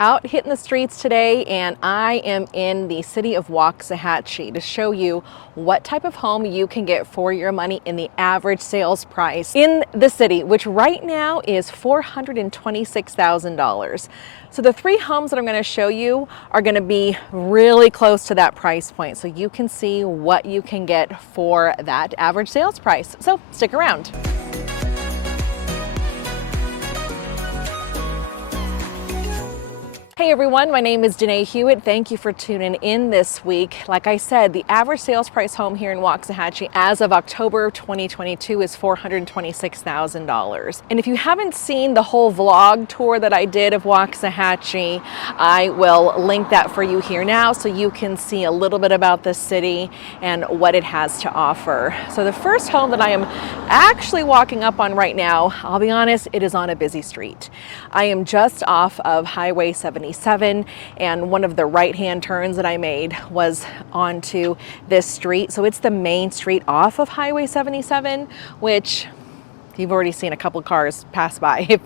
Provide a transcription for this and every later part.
Out hitting the streets today, and I am in the city of Waxahachie to show you what type of home you can get for your money in the average sales price in the city, which right now is $426,000. So the three homes that I'm going to show you are going to be really close to that price point, so you can see what you can get for that average sales price. So stick around. Hey everyone, my name is Danae Hewitt. Thank you for tuning in this week. Like I said, the average sales price home here in Waxahachie as of October 2022 is $426,000. And if you haven't seen the whole vlog tour that I did of Waxahachie, I will link that for you here now so you can see a little bit about the city and what it has to offer. So the first home that I am actually walking up on right now, I'll be honest, it is on a busy street. I am just off of Highway 77, and one of the right-hand turns that I made was onto this street. So it's the main street off of Highway 77, which you've already seen a couple cars pass by.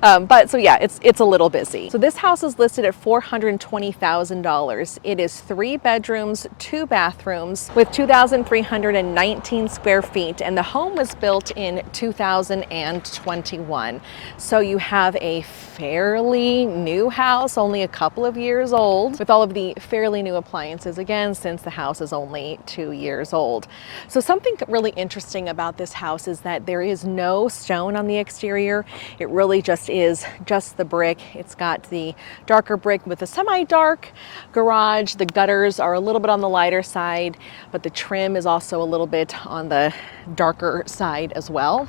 But so yeah, it's a little busy. So this house is listed at $420,000. It is 3 bedrooms, 2 bathrooms with 2,319 square feet. And the home was built in 2021. So you have a fairly new house, only a couple of years old, with all of the fairly new appliances, again, since the house is only 2 years old. So something really interesting about this house is that there is no stone on the exterior. It really just is just the brick. It's got the darker brick with a semi-dark garage. The gutters are a little bit on the lighter side, but the trim is also a little bit on the darker side as well.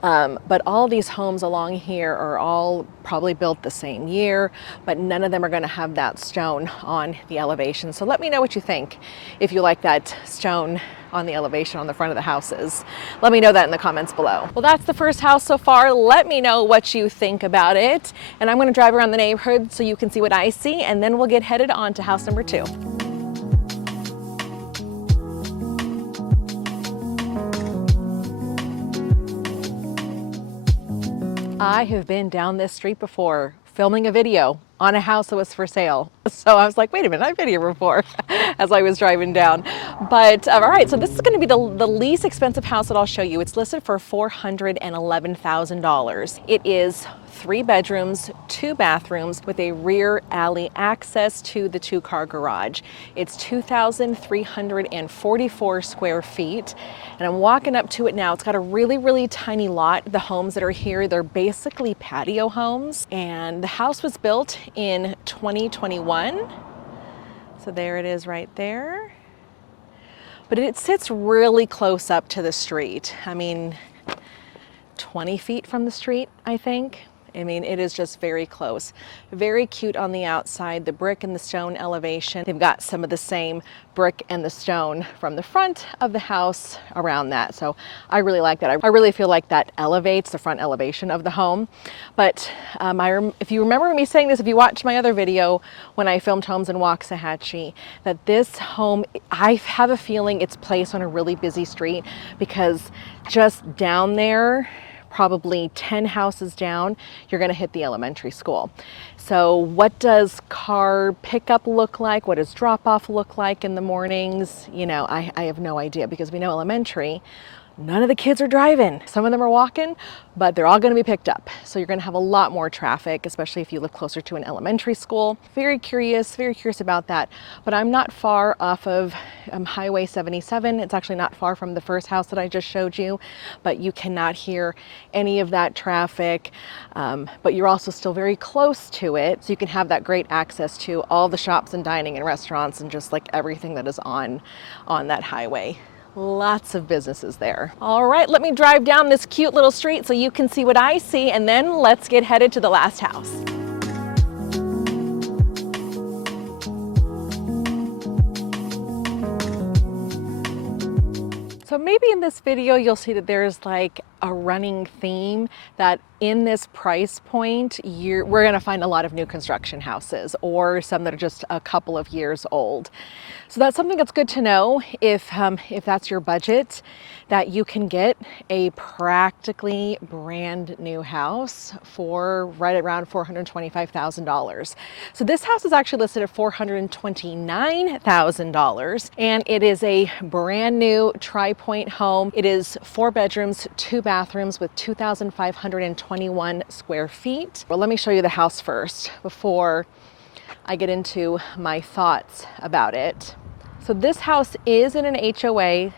But all these homes along here are all probably built the same year, but none of them are going to have that stone on the elevation. So let me know what you think if you like that stone on the elevation on the front of the houses. Let me know that in the comments below. Well, that's the first house so far. Let me know what you think about it. And I'm going to drive around the neighborhood so you can see what I see, and then we'll get headed on to house number 2. I have been down this street before filming a video on a house that was for sale. So I was like, wait a minute, I've been here before as I was driving down. But all right, so this is gonna be the least expensive house that I'll show you. It's listed for $411,000. It is 3 bedrooms, 2 bathrooms with a rear alley access to the 2-car garage. It's 2,344 square feet. And I'm walking up to it now. It's got a really, really tiny lot. The homes that are here, they're basically patio homes. And the house was built in 2021. So there it is right there. But it sits really close up to the street. I mean, 20 feet from the street, I think. I mean, it is just very close. Very cute on the outside, the brick and the stone elevation. They've got some of the same brick and the stone from the front of the house around that. So I really like that. I really feel like that elevates the front elevation of the home. But if you remember me saying this, if you watched my other video when I filmed homes in Waxahachie, that this home, I have a feeling it's placed on a really busy street, because just down there, probably 10 houses down, you're going to hit the elementary school. So what does car pickup look like? What does drop off look like in the mornings? You know, I have no idea, because we know elementary, none of the kids are driving. Some of them are walking, but they're all going to be picked up. So you're going to have a lot more traffic, especially if you live closer to an elementary school. Very curious about that. But I'm not far off of Highway 77. It's actually not far from the first house that I just showed you, but you cannot hear any of that traffic. But you're also still very close to it, so you can have that great access to all the shops and dining and restaurants and just like everything that is on that highway. Lots of businesses there. All right, let me drive down this cute little street so you can see what I see, and then let's get headed to the last house. So maybe in this video, you'll see that there's like a running theme that in this price point, we're gonna find a lot of new construction houses or some that are just a couple of years old. So that's something that's good to know if that's your budget, that you can get a practically brand new house for right around $425,000. So this house is actually listed at $429,000, and it is a brand new tri-point home. It is 4 bedrooms, 2 bathrooms with 2,521 square feet. Well, let me show you the house first before I get into my thoughts about it. So this house is in an HOA.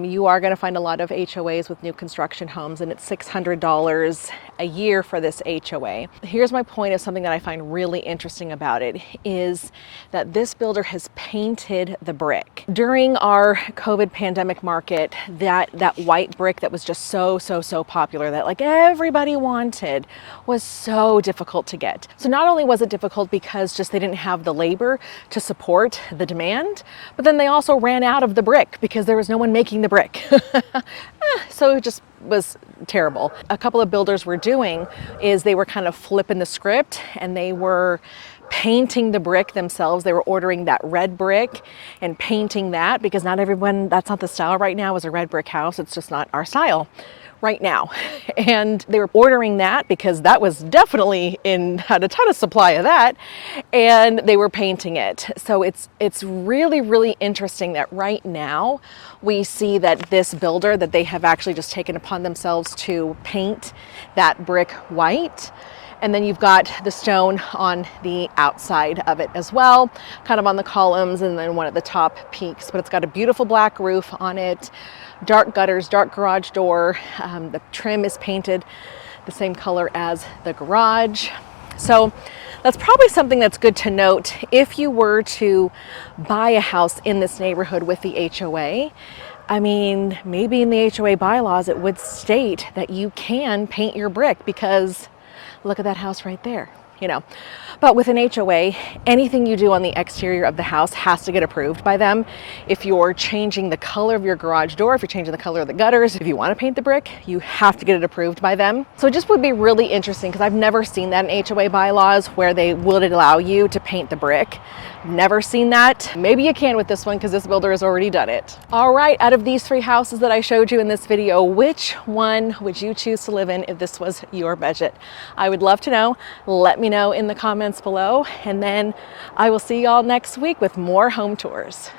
You are going to find a lot of HOAs with new construction homes, and it's $600 a year for this HOA. Here's my point of something that I find really interesting about it is that this builder has painted the brick. During our COVID pandemic market, that white brick that was just so popular, that like everybody wanted, was so difficult to get. So not only was it difficult because just they didn't have the labor to support the demand, but then they also ran out of the brick because there was no one making the brick. So it just was terrible. A couple of builders were doing is they were kind of flipping the script, and they were painting the brick themselves. They were ordering that red brick and painting that, because not everyone, that's not the style right now, is a red brick house. It's just not our style right now. And they were ordering that because that was definitely had a ton of supply of that, and they were painting it. So it's really interesting that right now we see that this builder, that they have actually just taken upon themselves to paint that brick white. And then you've got the stone on the outside of it as well, kind of on the columns, and then one at the top peaks. But it's got a beautiful black roof on it, dark gutters, dark garage door. The trim is painted the same color as the garage. So that's probably something that's good to note if you were to buy a house in this neighborhood with the HOA. I mean, maybe in the HOA bylaws it would state that you can paint your brick, because look at that house right there, you know. But with an HOA, anything you do on the exterior of the house has to get approved by them. If you're changing the color of your garage door, if you're changing the color of the gutters, if you want to paint the brick, you have to get it approved by them. So it just would be really interesting, because I've never seen that in HOA bylaws where they would allow you to paint the brick. Never seen that. Maybe you can with this one, because this builder has already done it. All right, out of these 3 houses that I showed you in this video, which one would you choose to live in if this was your budget? I would love to know. Let me know in the comments below, and then I will see y'all next week with more home tours.